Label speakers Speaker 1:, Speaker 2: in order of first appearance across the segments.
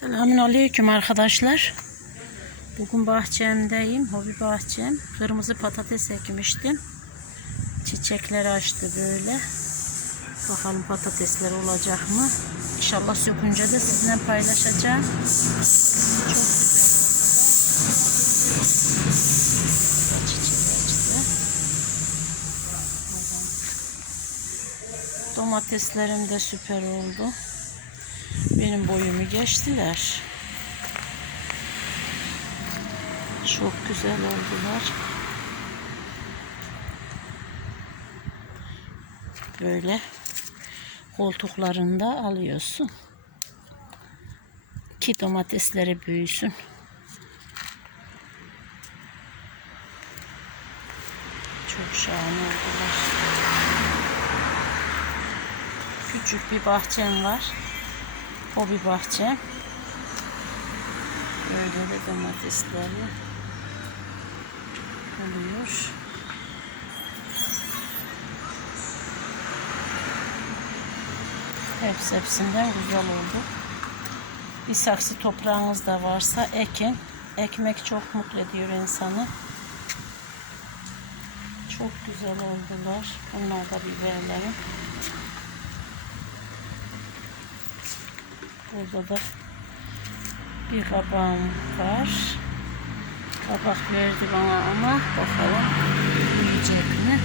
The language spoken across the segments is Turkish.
Speaker 1: Selamun Aleyküm arkadaşlar. Bugün bahçemdeyim. Hobi bahçem. Kırmızı patates ekmiştim. Çiçekler açtı böyle. Bakalım patatesler olacak mı? İnşallah sökünce de sizinle paylaşacağım. Çok güzel oldular. Çiçek açtı. Domateslerim de süper oldu. Benim boyumu geçtiler. Çok güzel oldular. Böyle koltuklarında alıyorsun. Ki domatesleri büyüsün. Çok şahane oldular. Küçük bir bahçem var. Hobi bahçe. Böyle de domatesleri oluyor. Hepsi hepsinden güzel oldu. Bir saksı toprağınız da varsa ekin. Ekmek çok mutlu ediyor insanı. Çok güzel oldular. Bunlar da biberlerim. Burada da bir kabağım var. Kabak verdi bana ama bakalım yiyecek mi?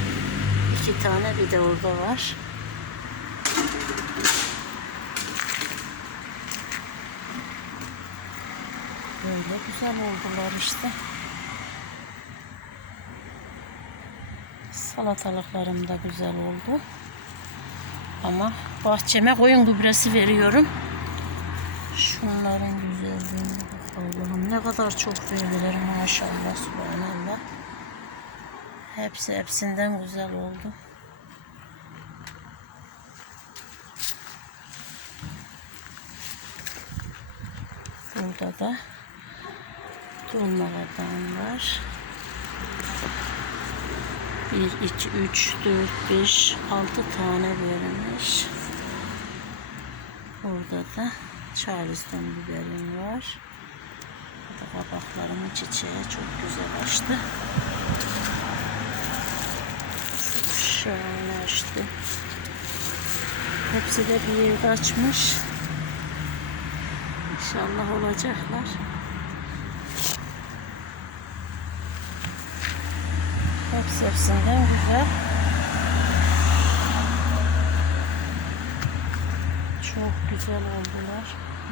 Speaker 1: İki tane bir de orada var. Böyle güzel oldular işte. Salatalıklarım da güzel oldu. Ama bahçeme koyun gübresi veriyorum. Şunların güzelliğine Allah'ım ne kadar çok verdiler maşallah subhanallah. Hepsi hepsinden güzel oldu. Burada da dolmalardan var. 1, 2, 3, 4, 5, 6 tane verilmiş. Burada da Charleston biberim var. Burada kabaklarımın çiçeği çok güzel açtı. Şahane açtı. Hepsi de bir yerde açmış. İnşallah olacaklar. Hepsi hepsinden güzel. Çok güzel oldular.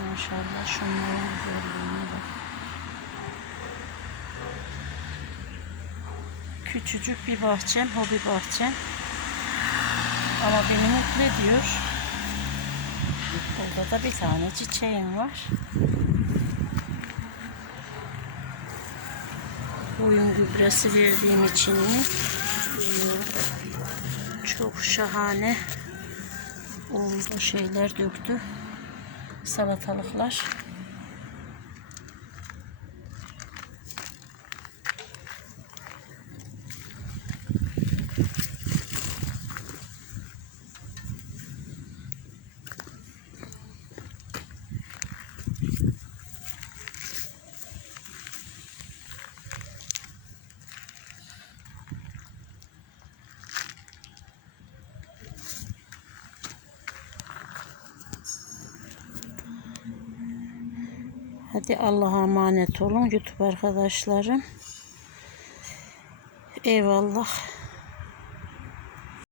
Speaker 1: Maşallah şunların güzelliğine bak. Küçücük bir bahçem, hobi bahçem. Ama beni mutlu ediyor. Burada da bir tane çiçeğim var. Koyun gübresi verdiğim için mi? Çok şahane oldu şeyler döktü. Salatalıklar. Hadi Allah'a emanet olun YouTube arkadaşlarım. Eyvallah.